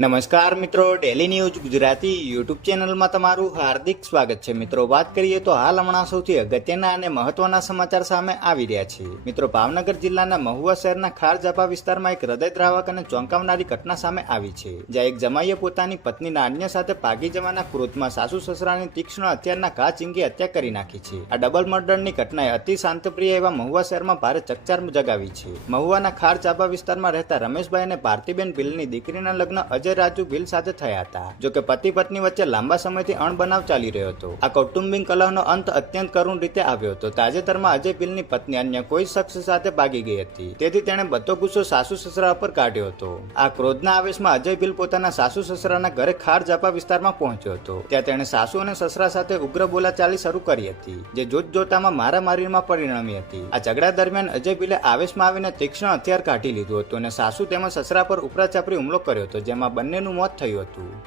નમસ્કાર મિત્રો, daily news Gujarati YouTube ચેનલમાં તમારું હાર્દિક સ્વાગત છે। મિત્રો, વાત કરીએ તો હાલ હમણાં સૌથી અગત્યના અને મહત્વના સમાચાર સામે આવી રહ્યા છે। મિત્રો, ભાવનગર જિલ્લાના મહુવા શહેરના ખારજાપા વિસ્તારમાં એક હૃદયદ્રાવક અને ચોંકાવનારી ઘટના સામે આવી છે, જ્યાં એક જમાઈએ પોતાની પત્નીના અન્ય સાથે ભાગી જવાના ક્રોધમાં સાસુ સસરાની તીક્ષ્ણ હથિયારના ઘા ચીંગી હત્યા કરી નાખી છે। આ ડબલ મર્ડરની ઘટનાએ અતિ શાંતપ્રિય એવા મહુવા શહેરમાં ભારે ચકચાર જગાવી છે। મહુવાના ખારજાપા વિસ્તારમાં રહેતા રમેશભાઈ અને ભારતીબેન ભીલની દીકરીના લગ્ન અજય રાજુ ભીલ સાથે થયા હતા। જો કે પતિ પત્ની વચ્ચે લાંબા સમયથી અણબનાવ ચાલી રહ્યો હતો। આ કૌટુંબિક કલહનો અંત અત્યંત કરુણ રીતે આવ્યો હતો। તાજેતરમાં અજય ભીલની પત્ની અન્ય કોઈ શખ્સ સાથે ભાગી ગઈ હતી, તેથી તેણે બધો ગુસ્સો સાસુ સસરા પર કાઢ્યો હતો। આ ક્રોધના આવેશમાં અજય ભીલ પોતાના સાસુ સસરાના ઘરે ખારજાપા વિસ્તારમાં પહોંચ્યો હતો। ત્યાં તેણે સાસુ અને સસરા સાથે ઉગ્ર બોલાચાલી શરૂ કરી હતી, જે જોતજોતામાં મારામારીમાં પરિણમી હતી। આ ઝઘડા દરમિયાન અજય ભીલે આવેશમાં આવીને તીક્ષ્ણ હથિયાર કાઢી લીધું હતું અને સાસુ તેમજ સસરા પર ઉપરાચાપરી હુમલો કર્યો હતો, જેમાં બંનેનું મોત થયું હતું।